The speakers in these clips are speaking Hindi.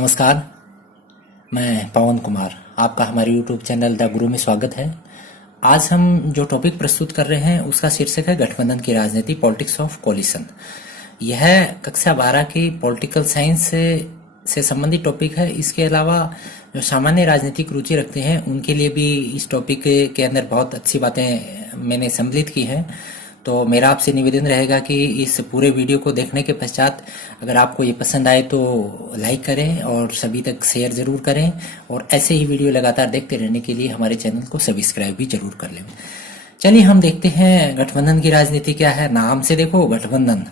नमस्कार। मैं पवन कुमार, आपका हमारे YouTube चैनल द गुरु में स्वागत है। आज हम जो टॉपिक प्रस्तुत कर रहे हैं उसका शीर्षक है गठबंधन की राजनीति, पॉलिटिक्स ऑफ कोलिशन। यह कक्षा 12 की पॉलिटिकल साइंस से संबंधित टॉपिक है। इसके अलावा जो सामान्य राजनीतिक रुचि रखते हैं उनके लिए भी इस टॉपिक के अंदर बहुत अच्छी बातें मैंने सम्मिलित की हैं। तो मेरा आपसे निवेदन रहेगा कि इस पूरे वीडियो को देखने के पश्चात अगर आपको ये पसंद आए तो लाइक करें और सभी तक शेयर जरूर करें, और ऐसे ही वीडियो लगातार देखते रहने के लिए हमारे चैनल को सब्सक्राइब भी जरूर कर लें। चलिए हम देखते हैं गठबंधन की राजनीति क्या है। नाम से देखो, गठबंधन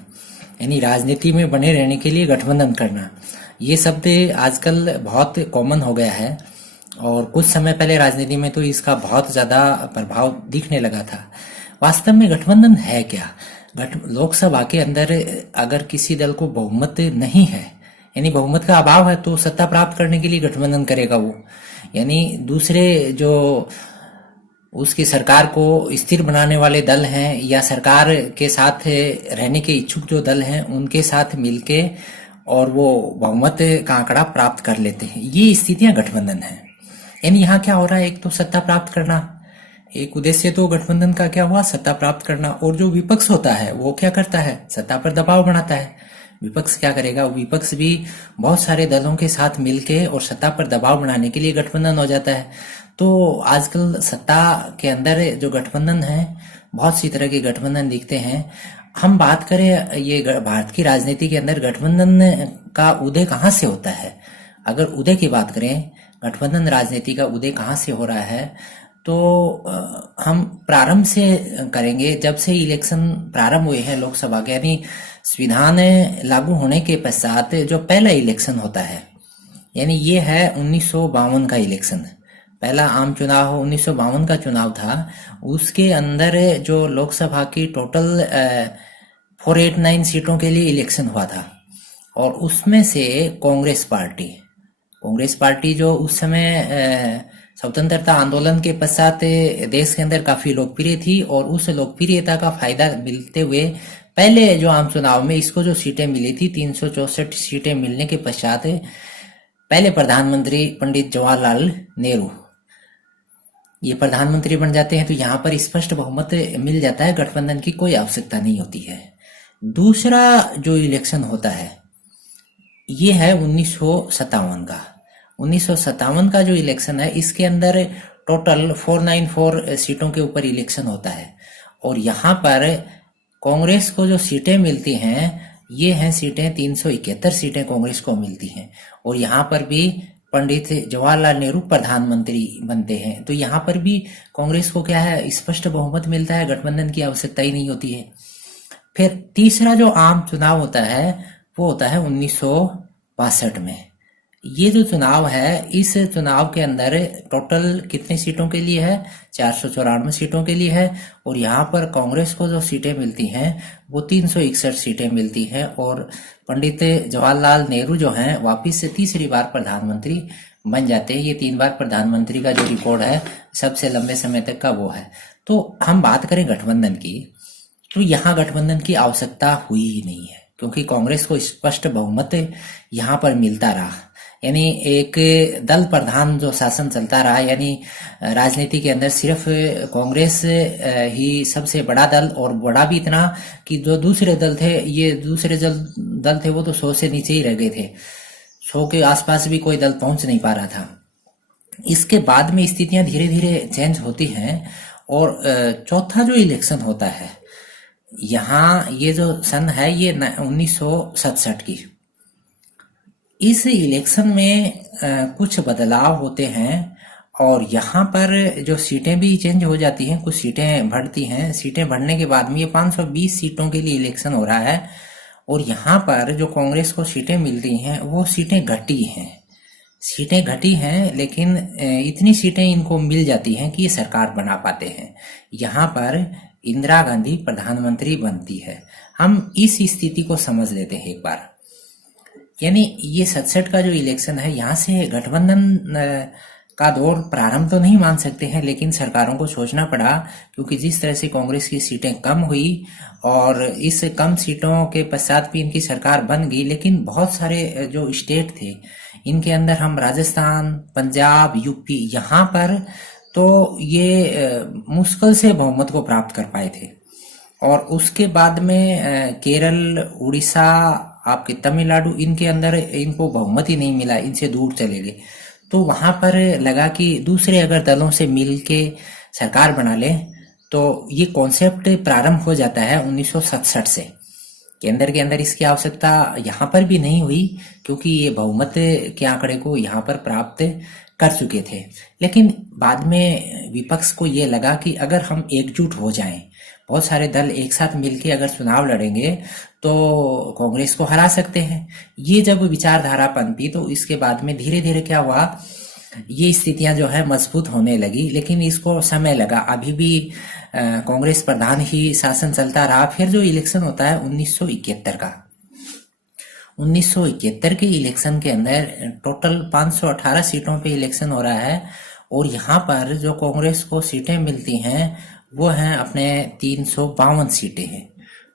यानी राजनीति में बने रहने के लिए गठबंधन करना। ये शब्द आजकल बहुत कॉमन हो गया है और कुछ समय पहले राजनीति में तो इसका बहुत ज्यादा प्रभाव दिखने लगा था। वास्तव में गठबंधन है क्या? लोकसभा के अंदर अगर किसी दल को बहुमत नहीं है, यानी बहुमत का अभाव है, तो सत्ता प्राप्त करने के लिए गठबंधन करेगा वो। यानी दूसरे जो उसकी सरकार को स्थिर बनाने वाले दल हैं या सरकार के साथ रहने के इच्छुक जो दल हैं उनके साथ मिलके और वो बहुमत का आंकड़ा प्राप्त कर लेते हैं। ये स्थितियां गठबंधन है। यानी यहाँ क्या हो रहा है, एक तो सत्ता प्राप्त करना, एक उद्देश्य तो गठबंधन का क्या हुआ, सत्ता प्राप्त करना। और जो विपक्ष होता है वो क्या करता है, सत्ता पर दबाव बनाता है। विपक्ष क्या करेगा, विपक्ष भी बहुत सारे दलों के साथ मिलके और सत्ता पर दबाव बनाने के लिए गठबंधन हो जाता है। तो आजकल सत्ता के अंदर जो गठबंधन है, बहुत सी तरह के गठबंधन दिखते हैं। हम बात करें ये भारत की राजनीति के अंदर गठबंधन का उदय कहाँ से होता है। अगर उदय की बात करें, गठबंधन राजनीति का उदय कहाँ से हो रहा है, तो हम प्रारंभ से करेंगे। जब से इलेक्शन प्रारंभ हुए हैं लोकसभा के, यानी संविधान लागू होने के पश्चात जो पहला इलेक्शन होता है, यानी ये है 1952 का इलेक्शन। पहला आम चुनाव 1952 का चुनाव था। उसके अंदर जो लोकसभा की टोटल 489 सीटों के लिए इलेक्शन हुआ था, और उसमें से कांग्रेस पार्टी जो उस समय स्वतंत्रता आंदोलन के पश्चात देश के अंदर काफी लोकप्रिय थी, और उस लोकप्रियता का फायदा मिलते हुए पहले जो आम चुनाव में इसको जो सीटें मिली थी, 364 सीटें मिलने के पश्चात पहले प्रधानमंत्री पंडित जवाहरलाल नेहरू ये प्रधानमंत्री बन जाते हैं। तो यहाँ पर स्पष्ट बहुमत मिल जाता है, गठबंधन की कोई आवश्यकता नहीं होती है। दूसरा जो इलेक्शन होता है ये है 1957 का। 1957 का जो इलेक्शन है, इसके अंदर टोटल 494 सीटों के ऊपर इलेक्शन होता है, और यहाँ पर कांग्रेस को जो सीटें मिलती हैं ये हैं सीटें 371 सीटें कांग्रेस को मिलती हैं, और यहाँ पर भी पंडित जवाहरलाल नेहरू प्रधानमंत्री बनते हैं। तो यहाँ पर भी कांग्रेस को क्या है, स्पष्ट बहुमत मिलता है, गठबंधन की आवश्यकता ही नहीं होती है। फिर तीसरा जो आम चुनाव होता है वो होता है 1962 में। ये जो चुनाव है, इस चुनाव के अंदर टोटल कितने सीटों के लिए है, 494 सीटों के लिए है, और यहाँ पर कांग्रेस को जो सीटें मिलती हैं वो 361 सीटें मिलती हैं, और पंडित जवाहरलाल नेहरू जो हैं वापिस से तीसरी बार प्रधानमंत्री बन जाते हैं। ये 3 बार प्रधानमंत्री का जो रिकॉर्ड है सबसे लंबे समय तक का वो है। तो हम बात करें गठबंधन की, तो यहाँ गठबंधन की आवश्यकता हुई ही नहीं है, क्योंकि कांग्रेस को स्पष्ट बहुमत यहाँ पर मिलता रहा। यानी एक दल प्रधान जो शासन चलता रहा, यानी राजनीति के अंदर सिर्फ कांग्रेस ही सबसे बड़ा दल, और बड़ा भी इतना कि जो दूसरे दल थे, ये दूसरे दल थे वो तो 100 से नीचे ही रह गए थे। 100 के आसपास भी कोई दल पहुंच नहीं पा रहा था। इसके बाद में स्थितियां धीरे धीरे चेंज होती हैं, और चौथा जो इलेक्शन होता है, यहाँ ये जो सन है ये 1967 की। इस इलेक्शन में कुछ बदलाव होते हैं, और यहाँ पर जो सीटें भी चेंज हो जाती हैं, कुछ सीटें बढ़ती हैं। सीटें बढ़ने के बाद में ये 520 सीटों के लिए इलेक्शन हो रहा है, और यहाँ पर जो कांग्रेस को सीटें मिल रही हैं वो सीटें घटी हैं, लेकिन इतनी सीटें इनको मिल जाती हैं कि ये सरकार बना पाते हैं। यहाँ पर इंदिरा गांधी प्रधानमंत्री बनती है। हम इस स्थिति को समझ लेते हैं एक बार। यानी ये 67 का जो इलेक्शन है, यहाँ से गठबंधन का दौर प्रारंभ तो नहीं मान सकते हैं, लेकिन सरकारों को सोचना पड़ा, क्योंकि जिस तरह से कांग्रेस की सीटें कम हुई और इस कम सीटों के पश्चात भी इनकी सरकार बन गई, लेकिन बहुत सारे जो स्टेट थे इनके अंदर, हम राजस्थान, पंजाब, यूपी, यहाँ पर तो ये मुश्किल से बहुमत को प्राप्त कर पाए थे। और उसके बाद में केरल, उड़ीसा, आपके तमिलनाडु, इनके अंदर इनको बहुमत ही नहीं मिला, इनसे दूर चले गए। तो वहां पर लगा कि दूसरे अगर दलों से मिल के सरकार बना ले, तो ये कॉन्सेप्ट प्रारंभ हो जाता है 1967 से। केंद्र के अंदर इसकी आवश्यकता यहाँ पर भी नहीं हुई, क्योंकि ये बहुमत के आंकड़े को यहाँ पर प्राप्त कर चुके थे। लेकिन बाद में विपक्ष को ये लगा कि अगर हम एकजुट हो जाएं, बहुत सारे दल एक साथ मिलकर अगर चुनाव लड़ेंगे तो कांग्रेस को हरा सकते हैं। ये जब विचारधारा पनपी तो इसके बाद में धीरे धीरे क्या हुआ, ये स्थितियां जो है मजबूत होने लगी, लेकिन इसको समय लगा। अभी भी कांग्रेस प्रधान ही शासन चलता रहा। फिर जो इलेक्शन होता है 1971 का, 1971 के इलेक्शन के अंदर टोटल 518 सीटों पे इलेक्शन हो रहा है, और यहाँ पर जो कांग्रेस को सीटें मिलती हैं वो हैं अपने 352 सीटें हैं।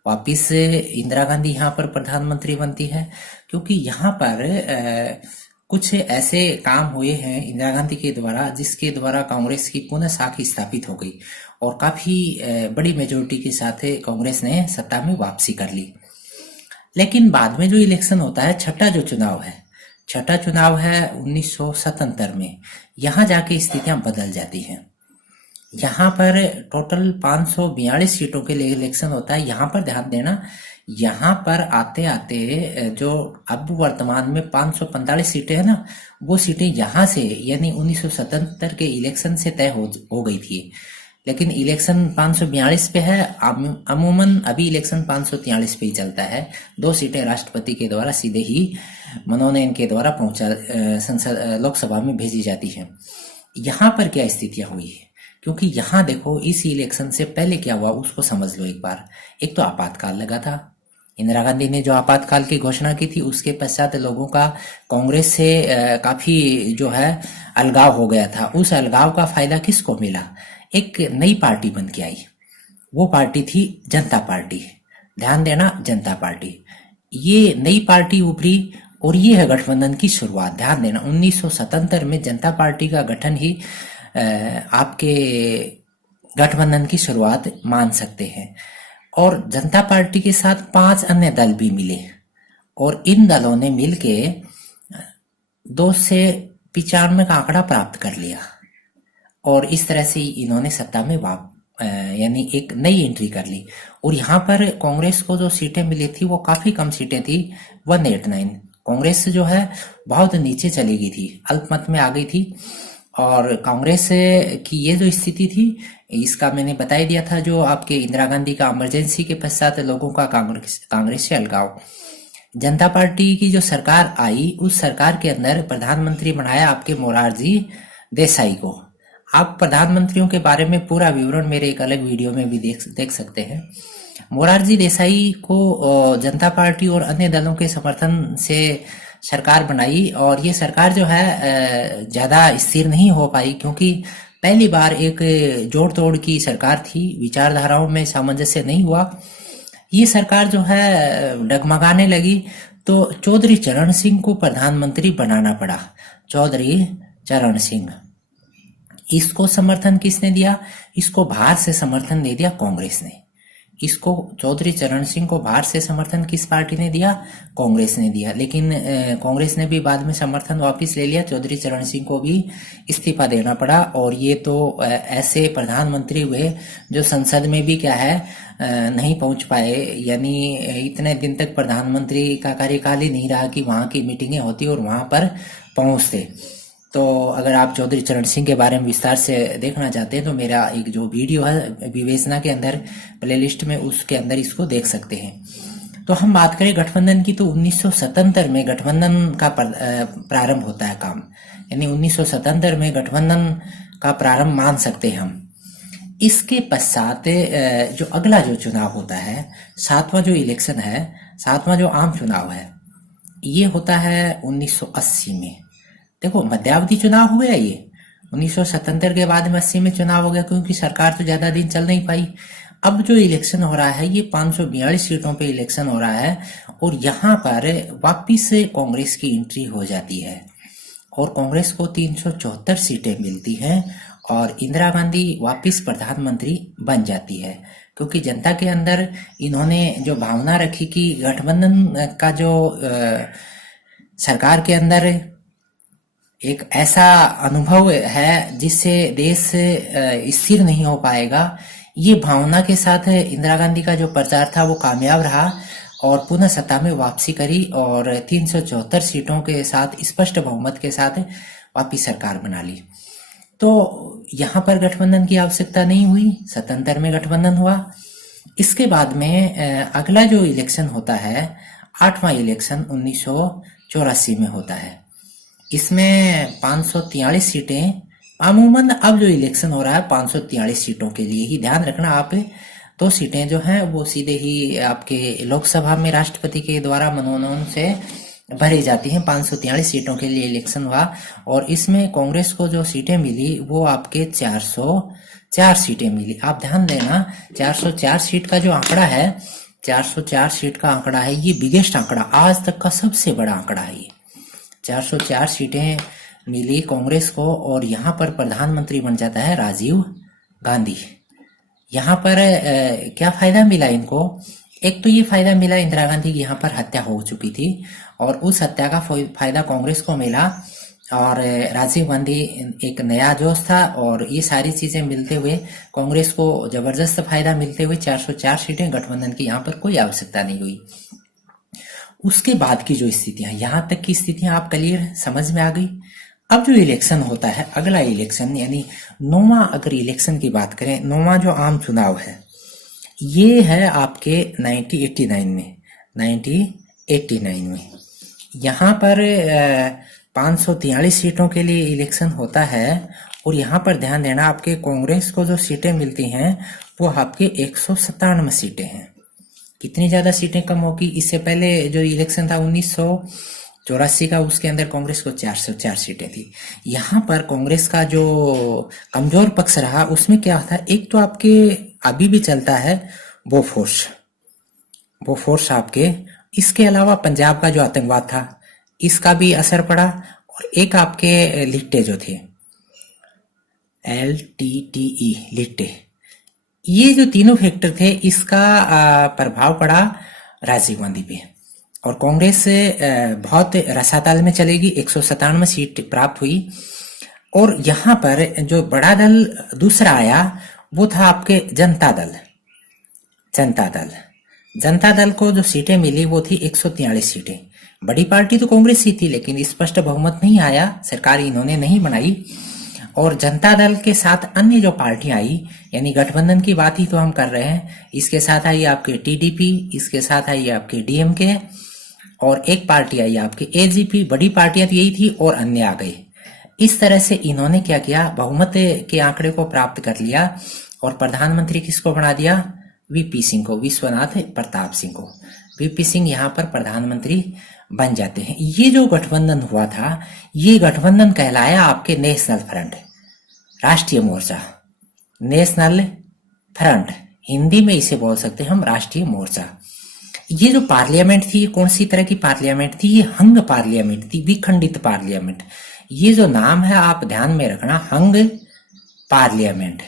वापिस इंदिरा गांधी यहाँ पर प्रधानमंत्री बनती है, क्योंकि यहाँ पर कुछ ऐसे काम हुए हैं इंदिरा गांधी के द्वारा जिसके द्वारा कांग्रेस की पुनः साख स्थापित हो गई, और काफी बड़ी मेजोरिटी के साथ कांग्रेस ने सत्ता में वापसी कर ली। लेकिन बाद में जो इलेक्शन होता है, छठा चुनाव है 1977 में, यहाँ जाके स्थितियां बदल जाती हैं। यहाँ पर टोटल 542 सीटों के लिए इलेक्शन होता है। यहाँ पर ध्यान देना, यहाँ पर आते आते जो अब वर्तमान में 545 सीटें हैं ना, वो सीटें यहाँ से यानी 1977 के इलेक्शन से तय हो गई थी। लेकिन इलेक्शन 542 पे है, अमूमन अभी इलेक्शन 543 पे ही चलता है। 2 सीटें राष्ट्रपति के द्वारा सीधे ही मनोनयन के द्वारा संसद लोकसभा में भेजी जाती है। यहाँ पर क्या स्थितियां हुई है, क्योंकि यहाँ देखो इस इलेक्शन से पहले क्या हुआ उसको समझ लो एक बार। एक तो आपातकाल लगा था, इंदिरा गांधी ने जो आपातकाल की घोषणा की थी उसके पश्चात लोगों का कांग्रेस से काफी जो है अलगाव हो गया था। उस अलगाव का फायदा किसको मिला, एक नई पार्टी बन के आई, वो पार्टी थी जनता पार्टी। ध्यान देना, जनता पार्टी, ये नई पार्टी उभरी और ये है गठबंधन की शुरुआत। ध्यान देना 1977 में जनता पार्टी का गठन ही आपके गठबंधन की शुरुआत मान सकते हैं। और जनता पार्टी के साथ 5 अन्य दल भी मिले, और इन दलों ने मिलके 295 का आंकड़ा प्राप्त कर लिया, और इस तरह से इन्होंने सत्ता में यानी एक नई एंट्री कर ली। और यहाँ पर कांग्रेस को जो सीटें मिली थी वो काफी कम सीटें थी, 189। कांग्रेस जो है बहुत नीचे चली गई थी, अल्पमत में आ गई थी। और कांग्रेस की ये जो स्थिति थी, इसका मैंने बता ही दिया था, जो आपके इंदिरा गांधी का इमरजेंसी के पश्चात लोगों का कांग्रेस से अलगाव। जनता पार्टी की जो सरकार आई, उस सरकार के अंदर प्रधानमंत्री बनाया आपके मोरारजी देसाई को। आप प्रधानमंत्रियों के बारे में पूरा विवरण मेरे एक अलग वीडियो में भी देख सकते हैं। मोरारजी देसाई को जनता पार्टी और अन्य दलों के समर्थन से सरकार बनाई, और ये सरकार जो है ज्यादा स्थिर नहीं हो पाई, क्योंकि पहली बार एक जोड़ तोड़ की सरकार थी, विचारधाराओं में सामंजस्य नहीं हुआ। ये सरकार जो है डगमगाने लगी, तो चौधरी चरण सिंह को प्रधानमंत्री बनाना पड़ा। चौधरी चरण सिंह, इसको समर्थन किसने दिया, इसको बाहर से समर्थन दे दिया कांग्रेस ने। इसको चौधरी चरण सिंह को बाहर से समर्थन किस पार्टी ने दिया, कांग्रेस ने दिया। लेकिन कांग्रेस ने भी बाद में समर्थन वापस ले लिया, चौधरी चरण सिंह को भी इस्तीफा देना पड़ा। और ये तो ऐसे प्रधानमंत्री हुए जो संसद में भी क्या है नहीं पहुंच पाए, यानी इतने दिन तक प्रधानमंत्री का कार्यकाल ही नहीं रहा कि वहां की मीटिंगें होती और वहां पर पहुंचते। तो अगर आप चौधरी चरण सिंह के बारे में विस्तार से देखना चाहते हैं तो मेरा एक जो वीडियो है विवेचना के अंदर प्लेलिस्ट में, उसके अंदर इसको देख सकते हैं। तो हम बात करें गठबंधन की, तो 1977 में गठबंधन का प्रारंभ होता है काम, यानी 1977 में गठबंधन का प्रारंभ मान सकते हैं हम। इसके पश्चात जो अगला जो चुनाव होता है, 7वां जो इलेक्शन है, 7वां जो आम चुनाव है, ये होता है 1980 में। देखो मध्यावधि चुनाव हो गया ये, 1977 के बाद में 80 में चुनाव हो गया, क्योंकि सरकार तो ज्यादा दिन चल नहीं पाई। अब जो इलेक्शन हो रहा है ये 542 सीटों पे इलेक्शन हो रहा है, और यहाँ पर वापिस से कांग्रेस की एंट्री हो जाती है और कांग्रेस को 374 सीटें मिलती हैं और इंदिरा गांधी वापिस प्रधानमंत्री बन जाती है। क्योंकि जनता के अंदर इन्होंने जो भावना रखी कि गठबंधन का जो सरकार के अंदर एक ऐसा अनुभव है जिससे देश स्थिर नहीं हो पाएगा, ये भावना के साथ इंदिरा गांधी का जो प्रचार था वो कामयाब रहा और पुनः सत्ता में वापसी करी और 374 सीटों के साथ स्पष्ट बहुमत के साथ वापिस सरकार बना ली। तो यहाँ पर गठबंधन की आवश्यकता नहीं हुई, 77 में गठबंधन हुआ। इसके बाद में अगला जो इलेक्शन होता है, 8वां इलेक्शन 1984 में होता है। इसमें 543 सीटें, अमूमन अब जो इलेक्शन हो रहा है 543 सीटों के लिए ही, ध्यान रखना आप, 2 सीटें जो हैं वो सीधे ही आपके लोकसभा में राष्ट्रपति के द्वारा मनोनयन से भरी जाती हैं। 543 सीटों के लिए इलेक्शन हुआ और इसमें कांग्रेस को जो सीटें मिली वो आपके 404 सीटें मिली। आप ध्यान देना, 404 सीट का जो आंकड़ा है, 404 सीट का आंकड़ा है, ये बिगेस्ट आंकड़ा, आज तक का सबसे बड़ा आंकड़ा है ये। 404 सीटें मिली कांग्रेस को और यहाँ पर प्रधानमंत्री बन जाता है राजीव गांधी। यहाँ पर क्या फायदा मिला इनको? एक तो ये फायदा मिला, इंदिरा गांधी की यहाँ पर हत्या हो चुकी थी और उस हत्या का फायदा कांग्रेस को मिला और राजीव गांधी एक नया जोश था और ये सारी चीजें मिलते हुए कांग्रेस को जबरदस्त फायदा मिलते हुए 404 सीटें, गठबंधन की यहाँ पर कोई आवश्यकता नहीं हुई। उसके बाद की जो स्थितियां, यहाँ तक की स्थितियां आप क्लियर समझ में आ गई। अब जो इलेक्शन होता है, अगला इलेक्शन यानी 9वां, अगर इलेक्शन की बात करें, 9वां जो आम चुनाव है ये है आपके 1989 में। यहाँ पर 543 सीटों के लिए इलेक्शन होता है और यहाँ पर ध्यान देना, आपके कांग्रेस को जो सीटें मिलती हैं वो आपके 197 सीटें हैं। कितनी ज्यादा सीटें कम होगी? इससे पहले जो इलेक्शन था 1984 का, उसके अंदर कांग्रेस को 404 सीटें थी। यहाँ पर कांग्रेस का जो कमजोर पक्ष रहा उसमें क्या था, एक तो आपके अभी भी चलता है बोफोर्स आपके, इसके अलावा पंजाब का जो आतंकवाद था इसका भी असर पड़ा और एक आपके लिट्टे जो थे, LTTE लिट्टे, ये जो तीनों फैक्टर थे इसका प्रभाव पड़ा राजीव गांधी पे और कांग्रेस बहुत रसातल में चलेगी, 197 सीट प्राप्त हुई। और यहाँ पर जो बड़ा दल दूसरा आया वो था आपके जनता दल को जो सीटें मिली वो थी 143 सीटें। बड़ी पार्टी तो कांग्रेस ही थी लेकिन स्पष्ट बहुमत नहीं आया, सरकार इन्होंने नहीं बनाई। और जनता दल के साथ अन्य जो पार्टियां आई, यानी गठबंधन की बात ही तो हम कर रहे हैं, इसके साथ आई आपके TDP, इसके साथ आई आपके DMK और एक पार्टी आई आपकी AGP। बड़ी पार्टियां तो यही थी और अन्य आ गए। इस तरह से इन्होंने क्या किया, बहुमत के आंकड़े को प्राप्त कर लिया और प्रधानमंत्री किसको बना दिया? VP सिंह को, विश्वनाथ प्रताप सिंह को। VP सिंह यहाँ पर प्रधानमंत्री बन जाते हैं। ये जो गठबंधन हुआ था ये गठबंधन कहलाया आपके नेशनल फ्रंट, राष्ट्रीय मोर्चा, नेशनल फ्रंट, हिंदी में इसे बोल सकते हैं हम राष्ट्रीय मोर्चा। ये जो पार्लियामेंट थी, कौन सी तरह की पार्लियामेंट थी? ये हंग पार्लियामेंट थी, विखंडित पार्लियामेंट। ये जो नाम है आप ध्यान में रखना, हंग पार्लियामेंट।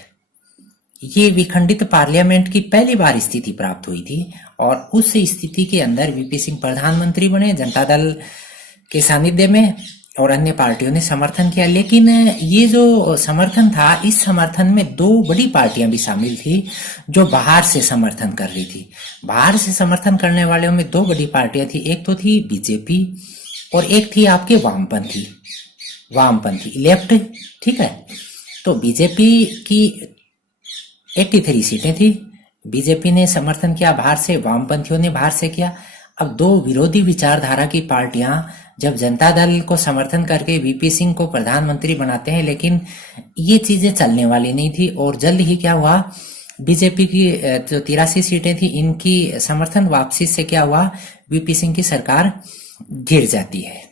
ये विखंडित पार्लियामेंट की पहली बार स्थिति प्राप्त हुई थी और उस स्थिति के अंदर VP सिंह प्रधानमंत्री बने जनता दल के सानिध्य में और अन्य पार्टियों ने समर्थन किया। लेकिन ये जो समर्थन था, इस समर्थन में 2 बड़ी पार्टियां भी शामिल थी जो बाहर से समर्थन कर रही थी। बाहर से समर्थन करने वालों में 2 बड़ी पार्टियां थी, एक तो थी BJP और एक थी आपके वामपंथी लेफ्ट, ठीक है। तो BJP की 83 सीटें थी, BJP ने समर्थन किया बाहर से, वामपंथियों ने बाहर से किया। अब 2 विरोधी विचारधारा की पार्टियां जब जनता दल को समर्थन करके VP सिंह को प्रधानमंत्री बनाते हैं, लेकिन ये चीजें चलने वाली नहीं थी और जल्द ही क्या हुआ, BJP की जो 83 सीटें थी इनकी समर्थन वापसी से क्या हुआ, VP सिंह की सरकार गिर जाती है।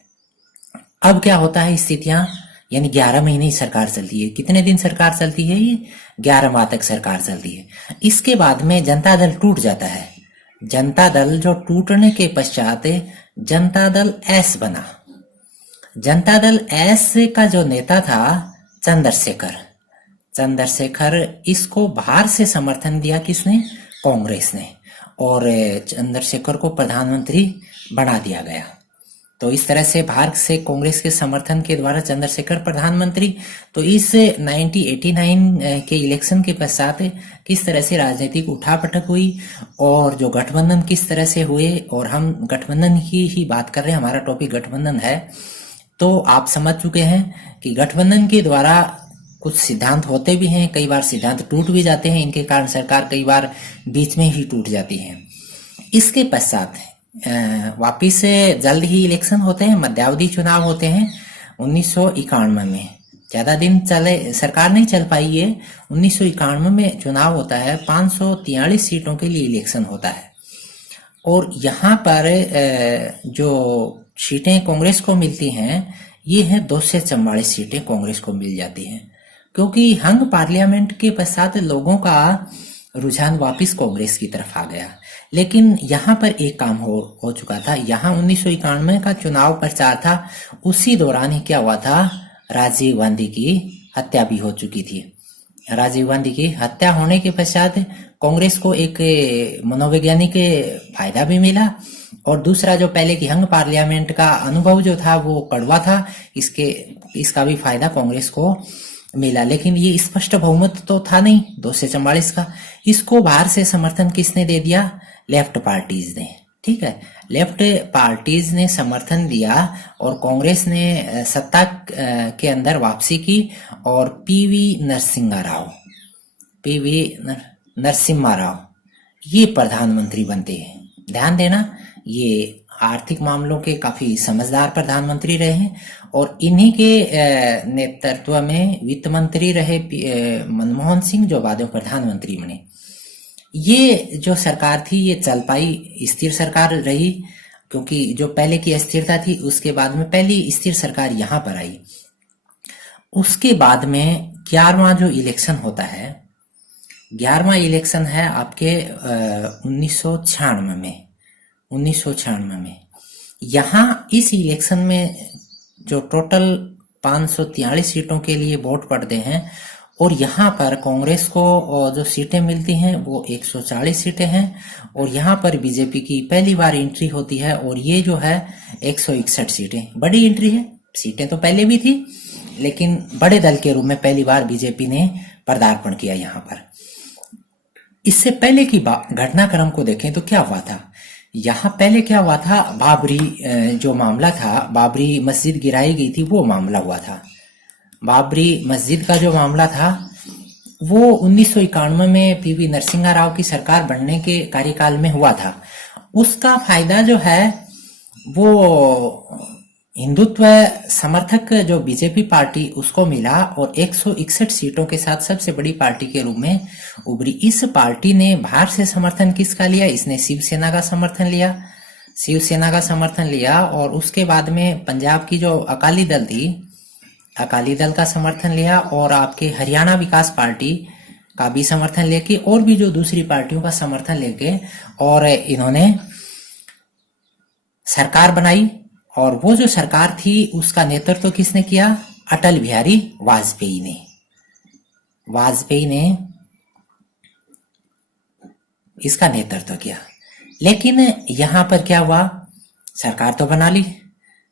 अब क्या होता है स्थितियां, यानी 11 महीने ही सरकार चलती है। कितने दिन सरकार चलती है? ये 11 माह तक सरकार चलती है। इसके बाद में जनता दल टूट जाता है। जनता दल जो टूटने के पश्चात जनता दल एस बना। जनता दल एस का जो नेता था चंद्रशेखर, इसको बाहर से समर्थन दिया किसने? कांग्रेस ने, और चंद्रशेखर को प्रधानमंत्री बना दिया गया। तो इस तरह से बाहर से कांग्रेस के समर्थन के द्वारा चंद्रशेखर प्रधानमंत्री। तो इस 1989 के इलेक्शन के पश्चात किस तरह से राजनीतिक उठापटक हुई और जो गठबंधन किस तरह से हुए, और हम गठबंधन की ही बात कर रहे हैं, हमारा टॉपिक गठबंधन है। तो आप समझ चुके हैं कि गठबंधन के द्वारा कुछ सिद्धांत होते भी हैं, कई बार सिद्धांत टूट भी जाते हैं, इनके कारण सरकार कई बार बीच में ही टूट जाती है। इसके पश्चात वापिस जल्द ही इलेक्शन होते हैं, मध्यावधि चुनाव होते हैं 1991 में। ज्यादा दिन चले सरकार नहीं चल पाई है। 1991 में चुनाव होता है, 543 सीटों के लिए इलेक्शन होता है, और यहाँ पर जो सीटें कांग्रेस को मिलती हैं ये है 244 सीटें कांग्रेस को मिल जाती हैं, क्योंकि हंग पार्लियामेंट के पश्चात लोगों का रुझान वापिस कांग्रेस की तरफ आ गया। लेकिन यहाँ पर एक काम हो चुका था। यहाँ 1991 का चुनाव प्रचार था, उसी दौरान ही क्या हुआ था? राजीव गांधी की हत्या भी हो चुकी थी। राजीव गांधी की हत्या होने के पश्चात कांग्रेस को एक मनोवैज्ञानिक फायदा भी मिला, और दूसरा जो पहले की हंग पार्लियामेंट का अनुभव जो था वो कड़वा था, इसका भी फायदा कांग्रेस को मिला। लेकिन ये स्पष्ट बहुमत तो था नहीं 244 का। इसको बाहर से समर्थन किसने दे दिया? लेफ्ट पार्टीज ने। ठीक है, लेफ्ट पार्टीज ने समर्थन दिया और कांग्रेस ने सत्ता के अंदर वापसी की, और पीवी नरसिम्हा राव ये प्रधानमंत्री बनते हैं। ध्यान देना, ये आर्थिक मामलों के काफी समझदार प्रधानमंत्री रहे हैं, और इन्हीं के नेतृत्व में वित्त मंत्री रहे मनमोहन सिंह, जो बाद में प्रधानमंत्री बने। ये जो सरकार थी ये चल पाई, स्थिर सरकार रही, क्योंकि जो पहले की अस्थिरता थी उसके बाद में पहली स्थिर सरकार यहाँ पर आई। उसके बाद में 11वां जो इलेक्शन होता है, 11वां इलेक्शन है आपके 1996 में। यहाँ इस इलेक्शन में जो टोटल 543 सीटों के लिए वोट पड़ते हैं, और यहाँ पर कांग्रेस को जो सीटें मिलती हैं वो 140 सीटें हैं, और यहाँ पर बीजेपी की पहली बार एंट्री होती है, और ये जो है 161 सीटें। बड़ी एंट्री है, सीटें तो पहले भी थी, लेकिन बड़े दल के रूप में पहली बार बीजेपी ने पदार्पण किया यहाँ पर। इससे पहले की घटनाक्रम को देखें तो क्या हुआ था। यहाँ पहले क्या हुआ था? बाबरी जो मामला था, बाबरी मस्जिद गिराई गई थी, वो मामला हुआ था। बाबरी मस्जिद का जो मामला था वो 1991 में पीवी नरसिम्हा राव की सरकार बनने के कार्यकाल में हुआ था। उसका फायदा जो है वो हिंदुत्व समर्थक जो बीजेपी पार्टी उसको मिला, और 161 सीटों के साथ सबसे बड़ी पार्टी के रूप में उभरी। इस पार्टी ने बाहर से समर्थन किसका लिया? इसने शिवसेना का समर्थन लिया, और उसके बाद में पंजाब की जो अकाली दल थी, अकाली दल का समर्थन लिया, और आपके हरियाणा विकास पार्टी का भी समर्थन लेके, और भी जो दूसरी पार्टियों का समर्थन लेके, और इन्होंने सरकार बनाई। और वो जो सरकार थी उसका नेतृत्व किसने किया? अटल बिहारी वाजपेयी ने इसका नेतृत्व किया। लेकिन यहां पर क्या हुआ? सरकार तो बना ली,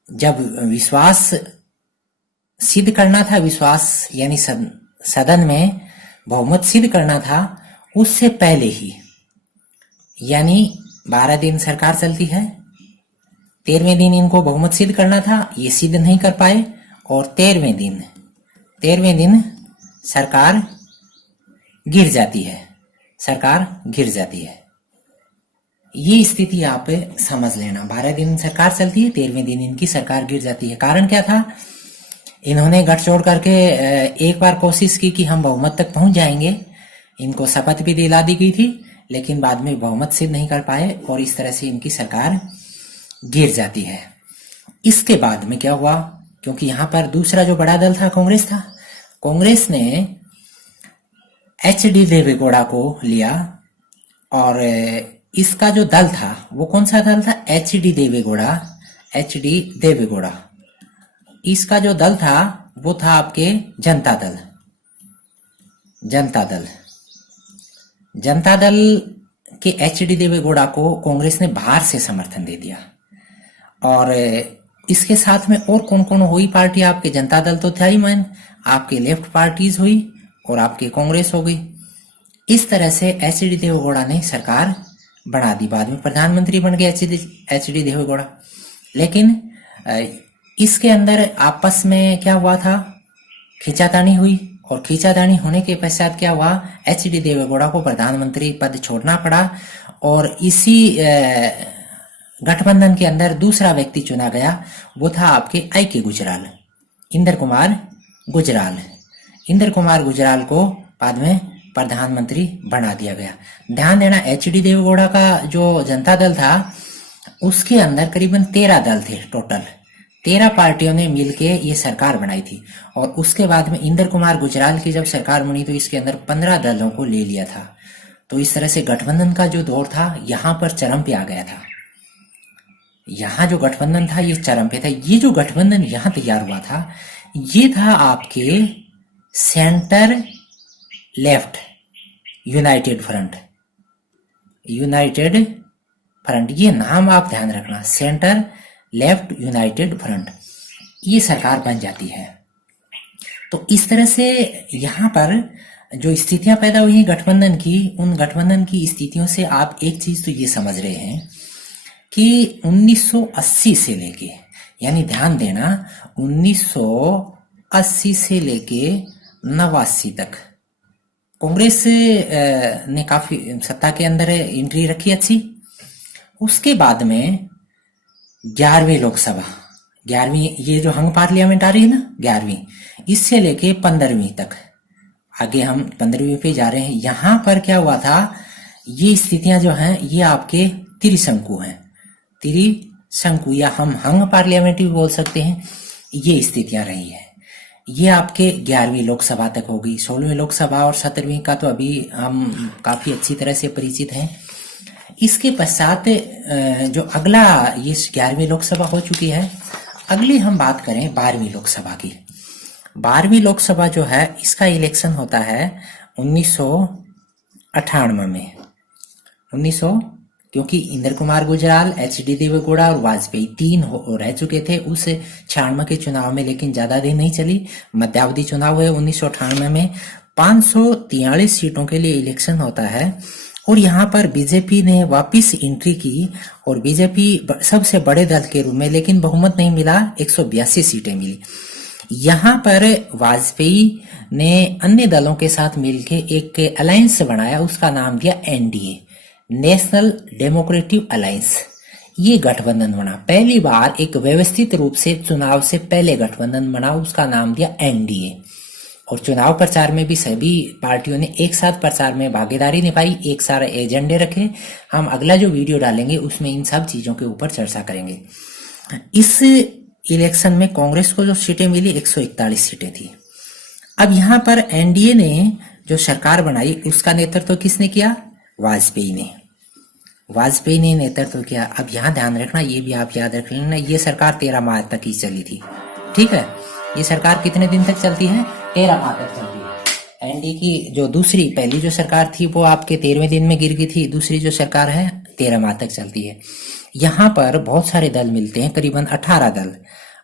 जब विश्वास सिद्ध करना था, विश्वास यानी सदन में बहुमत सिद्ध करना था, उससे पहले ही, यानी 12 दिन सरकार चलती है, 13वें दिन इनको बहुमत सिद्ध करना था, ये सिद्ध नहीं कर पाए, और 13वें दिन सरकार गिर जाती है। ये स्थिति आप समझ लेना। 12 दिन सरकार चलती है, 13वें दिन इनकी सरकार गिर जाती है। कारण क्या था? इन्होंने गठजोड़ करके एक बार कोशिश की कि हम बहुमत तक पहुंच जाएंगे, इनको शपथ भी दिला दी गई थी, लेकिन बाद में बहुमत सिद्ध नहीं कर पाए, और इस तरह से इनकी सरकार गिर जाती है। इसके बाद में क्या हुआ? क्योंकि यहाँ पर दूसरा जो बड़ा दल था कांग्रेस था। कांग्रेस ने एच.डी. देवेगौड़ा को लिया और इसका जो दल था वो कौन सा दल था? एच.डी. देवेगौड़ा। एच.डी. देवेगौड़ा इसका जो दल था वो था आपके जनता दल। जनता दल जनता दल के एच.डी. देवेगौड़ा को कांग्रेस ने बाहर से समर्थन दे दिया। और इसके साथ में और कौन कौन हुई पार्टी? आपके जनता दल तो था ही मैन, आपके लेफ्ट पार्टीज हुई और आपके कांग्रेस हो गई। इस तरह से एच.डी. देवेगौड़ा ने सरकार बना दी। बाद में प्रधानमंत्री बन गए एच.डी. देवेगौड़ा। लेकिन इसके अंदर आपस में क्या हुआ था? खींचातानी हुई, और खींचातानी होने के पश्चात क्या हुआ? एच.डी. देवेगौड़ा को प्रधानमंत्री पद छोड़ना पड़ा। और इसी गठबंधन के अंदर दूसरा व्यक्ति चुना गया, वो था आपके आई.के. गुजराल, इंदर कुमार गुजराल। इंदर कुमार गुजराल को बाद में प्रधानमंत्री बना दिया गया। ध्यान देना, एच.डी. देवेगौड़ा का जो जनता दल था उसके अंदर करीबन 13 दल थे टोटल। 13 पार्टियों ने मिलके ये सरकार बनाई थी। और उसके बाद में इंदर कुमार गुजराल की जब सरकार बनी तो इसके अंदर 15 दलों को ले लिया था। तो इस तरह से गठबंधन का जो दौर था यहाँ पर चरम पे आ गया था। यहाँ जो गठबंधन था ये चरम पे था। ये जो गठबंधन यहाँ तैयार हुआ था ये था आपके centre left United front. United front, ये नाम आप ध्यान रखना, सेंटर लेफ्ट यूनाइटेड फ्रंट, ये सरकार बन जाती है। तो इस तरह से यहाँ पर जो स्थितियां पैदा हुई गठबंधन की, उन गठबंधन की स्थितियों से आप एक चीज तो ये समझ रहे हैं कि 1980 से लेके, यानी ध्यान देना 1980 से लेके 89 तक कांग्रेस ने काफी सत्ता के अंदर एंट्री रखी अच्छी। उसके बाद में 11वीं लोकसभा, 11वीं ये जो हंग पार्लियामेंट आ रही है ना 11वीं, इससे लेके 15वीं तक, आगे हम 15वीं पे जा रहे हैं। यहाँ पर क्या हुआ था? ये स्थितियां जो हैं ये आपके त्रिशंकु हैं। त्रिशंकु या हम हंग पार्लियामेंट भी बोल सकते हैं। ये स्थितियां रही है। ये आपके 11वीं लोकसभा तक होगी। 16वीं लोकसभा और 17वीं का तो अभी हम काफी अच्छी तरह से परिचित हैं। इसके पश्चात जो अगला, ये 11वीं लोकसभा हो चुकी है। अगली हम बात करें 12वीं लोकसभा की। 12वीं लोकसभा जो है इसका इलेक्शन होता है 1998 में। 1900, क्योंकि इंदर कुमार गुजराल, एच.डी. देवेगौड़ा और वाजपेयी 3 रह चुके थे उस 96 के चुनाव में, लेकिन ज्यादा दिन नहीं चली। मध्यावधि चुनाव हुए 1998 में। 543 सीटों के लिए इलेक्शन होता है और यहाँ पर बीजेपी ने वापस एंट्री की और बीजेपी सबसे बड़े दल के रूप में, लेकिन बहुमत नहीं मिला, 182 सीटें मिली। यहाँ पर वाजपेयी ने अन्य दलों के साथ मिलकर एक अलायंस बनाया, उसका नाम दिया एनडीए, नेशनल डेमोक्रेटिक अलायंस। ये गठबंधन बना, पहली बार एक व्यवस्थित रूप से चुनाव से पहले गठबंधन बना, उसका नाम दिया एनडीए। और चुनाव प्रचार में भी सभी पार्टियों ने एक साथ प्रचार में भागीदारी निभाई, एक सारे एजेंडे रखे। हम अगला जो वीडियो डालेंगे उसमें इन सब चीजों के ऊपर चर्चा करेंगे। इस इलेक्शन में कांग्रेस को जो सीटें मिली 141 सीटें थी। अब यहाँ पर एनडीए ने जो सरकार बनाई उसका नेतृत्व किसने किया? वाजपेयी ने। वाजपेयी ने नेतृत्व किया। अब यहाँ ध्यान रखना, ये भी आप याद रख लेना, ये सरकार 13 माह तक ही चली थी। ठीक है, ये सरकार कितने दिन तक चलती है? 13 माह तक चलती है। एनडीए की जो दूसरी, पहली जो सरकार थी वो आपके 13वें दिन में गिर गई थी, दूसरी जो सरकार है 13 माह तक चलती है। यहाँ पर बहुत सारे दल मिलते हैं, करीबन 18 दल।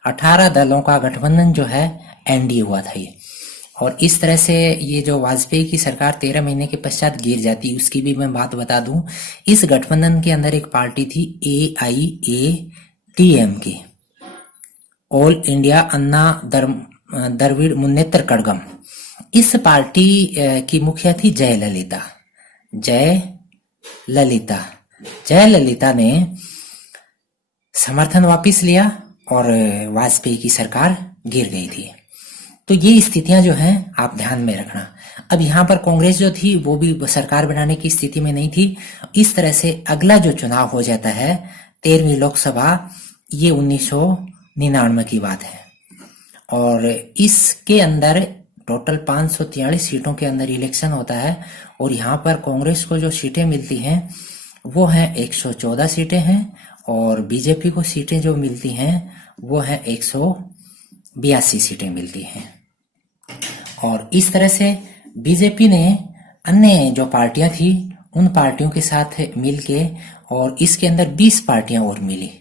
18 दलों का गठबंधन जो है एनडीए हुआ था ये। और इस तरह से ये जो वाजपेयी की सरकार 13 महीने के पश्चात गिर जाती, उसकी भी मैं बात बता दूं। इस गठबंधन के अंदर एक पार्टी थी AIADMK, ऑल इंडिया अन्ना द्रविड़ मुन्नेत्र कड़गम। इस पार्टी की मुखिया थी जयललिता। जयललिता ने समर्थन वापस लिया और वाजपेयी की सरकार गिर गई थी। तो ये स्थितियां जो हैं आप ध्यान में रखना। अब यहाँ पर कांग्रेस जो थी वो भी सरकार बनाने की स्थिति में नहीं थी। इस तरह से अगला जो चुनाव हो जाता है 13वीं लोकसभा, ये 1999 की बात है। और इसके अंदर टोटल 543 सीटों के अंदर इलेक्शन होता है और यहाँ पर कांग्रेस को जो सीटें मिलती हैं वो हैं 114 सीटें हैं और बीजेपी को सीटें जो मिलती हैं वो हैं 182 सीटें मिलती हैं। और इस तरह से बीजेपी ने अन्य जो पार्टियां थी उन पार्टियों के साथ मिलके और इसके अंदर 20 पार्टियां और मिली,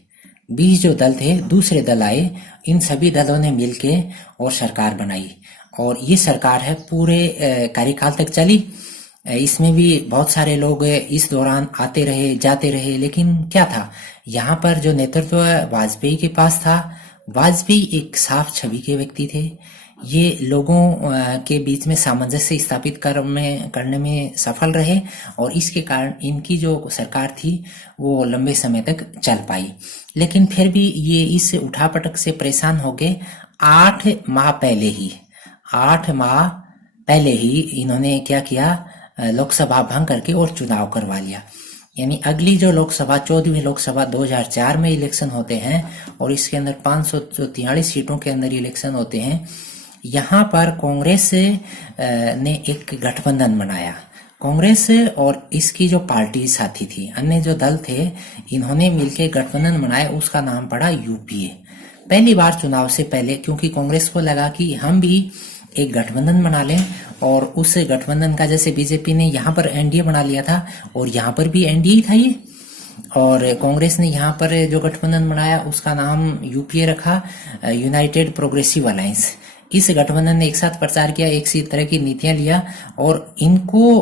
20 जो दल थे दूसरे दल आए, इन सभी दलों ने मिलके और सरकार बनाई और ये सरकार है पूरे कार्यकाल तक चली। इसमें भी बहुत सारे लोग इस दौरान आते रहे जाते रहे, लेकिन क्या था यहाँ पर जो नेतृत्व वाजपेयी के पास था, वाजपेयी एक साफ छवि के व्यक्ति थे। ये लोगों के बीच में सामंजस्य स्थापित करने में सफल रहे और इसके कारण इनकी जो सरकार थी वो लंबे समय तक चल पाई। लेकिन फिर भी ये इस उठापटक से परेशान हो गए। 8 माह पहले ही इन्होंने क्या किया, लोकसभा भंग करके और चुनाव करवा लिया। यानी अगली जो लोकसभा 14वीं लोकसभा 2004 में इलेक्शन होते हैं और इसके अंदर 543 सीटों के अंदर इलेक्शन होते हैं। यहाँ पर कांग्रेस ने एक गठबंधन बनाया। कांग्रेस और इसकी जो पार्टी साथी थी, अन्य जो दल थे, इन्होंने मिलकर गठबंधन बनाया, उसका नाम पड़ा यूपीए। पहली बार चुनाव से पहले, क्योंकि कांग्रेस को लगा कि हम भी एक गठबंधन बना लें और उस गठबंधन का जैसे बीजेपी ने यहाँ पर एनडीए बना लिया था और यहाँ पर भी एनडीए था ये, और कांग्रेस ने यहाँ पर जो गठबंधन बनाया उसका नाम यूपीए रखा, यूनाइटेड प्रोग्रेसिव अलायंस। इस गठबंधन ने एक साथ प्रचार किया, एक सी तरह की नीतियां लिया और इनको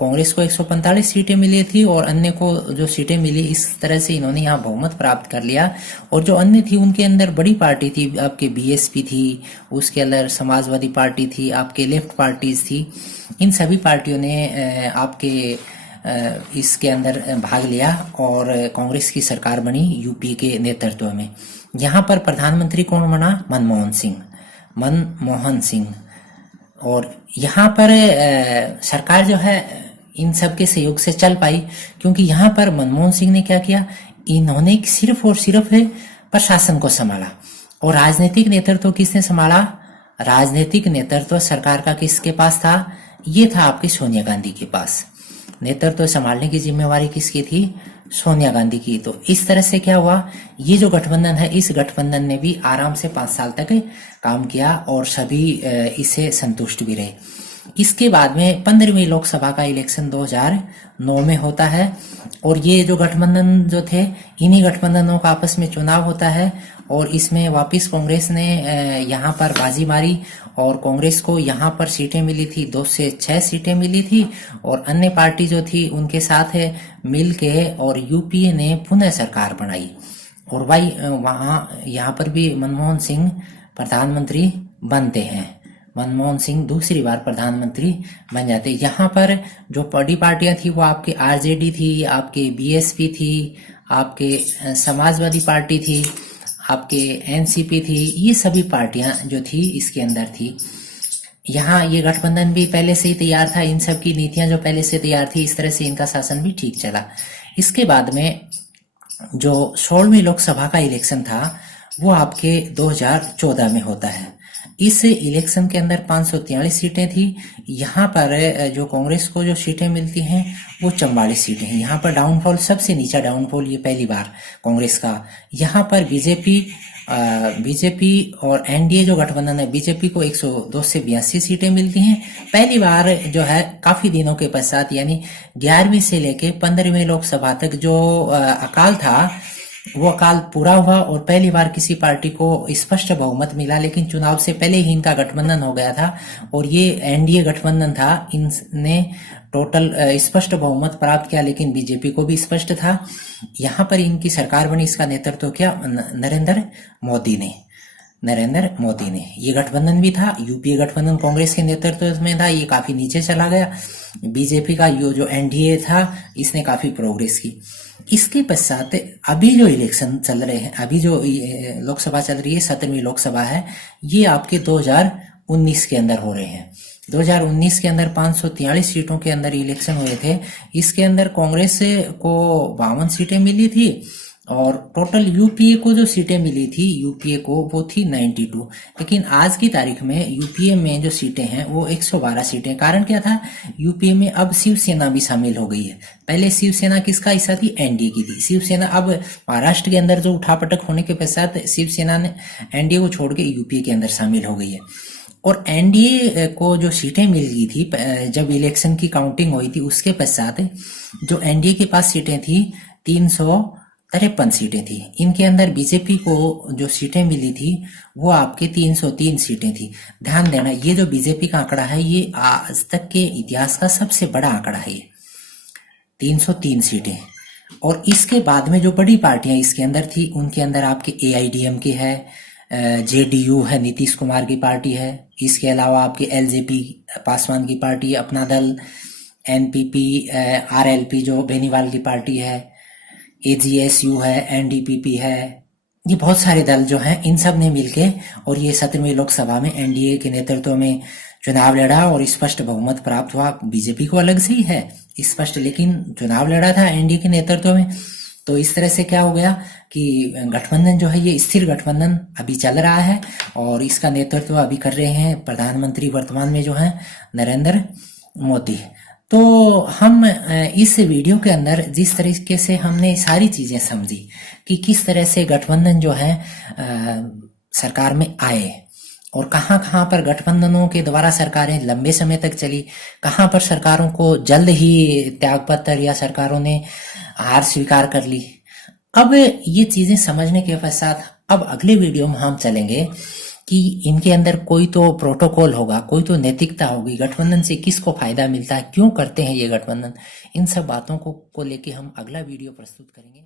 कांग्रेस को 145 सीटें मिली थी और अन्य को जो सीटें मिली, इस तरह से इन्होंने यहाँ बहुमत प्राप्त कर लिया। और जो अन्य थी उनके अंदर बड़ी पार्टी थी, आपके बीएसपी थी, उसके अंदर समाजवादी पार्टी थी, आपके लेफ्ट पार्टीज थी। इन सभी पार्टियों ने आपके इसके अंदर भाग लिया और कांग्रेस की सरकार बनी यूपी के नेतृत्व में। यहाँ पर प्रधानमंत्री कौन बना? मनमोहन सिंह। और यहाँ पर सरकार जो है इन सब के सहयोग से चल पाई, क्योंकि यहाँ पर मनमोहन सिंह ने क्या किया, इन्होंने सिर्फ और सिर्फ प्रशासन को संभाला। और राजनीतिक नेतृत्व किसने संभाला? राजनीतिक नेतृत्व सरकार का किसके पास था? ये था आपके सोनिया गांधी के पास। नेतृत्व संभालने की जिम्मेवारी किसकी थी? सोनिया गांधी की। तो इस तरह से क्या हुआ, ये जो गठबंधन है, इस गठबंधन ने भी आराम से 5 साल तक काम किया और सभी इससे संतुष्ट भी रहे। इसके बाद में 15वीं लोकसभा का इलेक्शन 2009 में होता है और ये जो गठबंधन जो थे, इन्हीं गठबंधनों का आपस में चुनाव होता है और इसमें वापिस कांग्रेस ने यहाँ पर बाजी मारी और कांग्रेस को यहाँ पर सीटें मिली थी, 2 से 6 सीटें मिली थी और अन्य पार्टी जो थी उनके साथ मिल के और यूपीए ने पुनः सरकार बनाई। और भाई वहाँ यहाँ पर भी मनमोहन सिंह प्रधानमंत्री बनते हैं। मनमोहन सिंह दूसरी बार प्रधानमंत्री बन जाते। यहाँ पर जो बड़ी पार्टियां थी वो आपके आरजेडी थी, आपके बीएसपी थी, आपके समाजवादी पार्टी थी, आपके एनसीपी थी। ये सभी पार्टियां जो थी इसके अंदर थी। यहाँ ये गठबंधन भी पहले से ही तैयार था, इन सब की नीतियां जो पहले से तैयार थी, इस तरह से इनका शासन भी ठीक चला। इसके बाद में जो 16वीं लोकसभा का इलेक्शन था वो आपके 2014 में होता है। इस इलेक्शन के अंदर 543 सीटें थी। यहाँ पर जो कांग्रेस को जो सीटें मिलती हैं वो 44 सीटें हैं। यहाँ पर डाउनफॉल, सबसे नीचा डाउनफॉल ये पहली बार कांग्रेस का। यहाँ पर बीजेपी और एनडीए जो गठबंधन है, बीजेपी को 102 से 82 सीटें मिलती हैं। पहली बार जो है काफी दिनों के पश्चात, यानी 11वीं से लेके 15वीं लोकसभा तक जो अकाल था वो अकाल पूरा हुआ और पहली बार किसी पार्टी को स्पष्ट बहुमत मिला। लेकिन चुनाव से पहले ही इनका गठबंधन हो गया था और ये एनडीए गठबंधन था, इनने टोटल स्पष्ट बहुमत प्राप्त किया, लेकिन बीजेपी को भी स्पष्ट था। यहाँ पर इनकी सरकार बनी, इसका नेतृत्व किया नरेंद्र मोदी ने। ये गठबंधन भी था, यूपीए गठबंधन कांग्रेस के नेतृत्व में था, ये काफी नीचे चला गया। बीजेपी का जो एनडीए था इसने काफी प्रोग्रेस की। इसके पश्चात अभी जो इलेक्शन चल रहे हैं, अभी जो लोकसभा चल रही है, 17वीं लोकसभा है, ये आपके 2019 के अंदर हो रहे हैं। 2019 के अंदर 543 सीटों के अंदर इलेक्शन हुए थे। इसके अंदर कांग्रेस को 52 सीटें मिली थी और टोटल यूपीए को जो सीटें मिली थी यूपीए को वो थी 92। लेकिन आज की तारीख में यूपीए में जो सीटें हैं वो 112 सीटें। कारण क्या था, यूपीए में अब शिवसेना भी शामिल हो गई है। पहले शिवसेना किसका हिस्सा थी, एनडीए की थी। शिवसेना अब महाराष्ट्र के अंदर जो उठापटक होने के पश्चात शिवसेना ने एनडीए को छोड़ के यूपीए के अंदर शामिल हो गई है। और एनडीए को जो सीटें मिल गई थी जब इलेक्शन की काउंटिंग हुई थी उसके पश्चात जो एनडीए के पास सीटें थी 353 सीटें थी। इनके अंदर बीजेपी को जो सीटें मिली थी वो आपके 303 सीटें थी। ध्यान देना, ये जो बीजेपी का आंकड़ा है ये आज तक के इतिहास का सबसे बड़ा आंकड़ा है, ये 303 सीटें। और इसके बाद में जो बड़ी पार्टियां इसके अंदर थी उनके अंदर आपके एआईडीएमके है, जेडीयू है, नीतीश कुमार की पार्टी है। इसके अलावा आपके एलजेपी पासवान की पार्टी, अपना दल, एनपीपी, आरएलपी जो बेनीवाल की पार्टी है, एजीएसयू है, एनडीपीपी है। ये बहुत सारे दल जो हैं इन सब ने मिलके और ये 17वीं लोकसभा में एनडीए के नेतृत्व में चुनाव लड़ा और स्पष्ट बहुमत प्राप्त हुआ। बीजेपी को अलग से ही है स्पष्ट, लेकिन चुनाव लड़ा था एनडीए के नेतृत्व में। तो इस तरह से क्या हो गया कि गठबंधन जो है ये स्थिर गठबंधन अभी चल रहा है और इसका नेतृत्व अभी कर रहे हैं प्रधानमंत्री वर्तमान में जो है नरेंद्र मोदी। तो हम इस वीडियो के अंदर जिस तरीके से हमने सारी चीजें समझी कि किस तरह से गठबंधन जो है सरकार में आए और कहाँ कहाँ पर गठबंधनों के द्वारा सरकारें लंबे समय तक चली, कहाँ पर सरकारों को जल्द ही त्यागपत्र या सरकारों ने हार स्वीकार कर ली। अब ये चीजें समझने के पश्चात अब अगले वीडियो में हम चलेंगे कि इनके अंदर कोई तो प्रोटोकॉल होगा, कोई तो नैतिकता होगी, गठबंधन से किसको फायदा मिलता है, क्यों करते हैं ये गठबंधन। इन सब बातों को लेके हम अगला वीडियो प्रस्तुत करेंगे।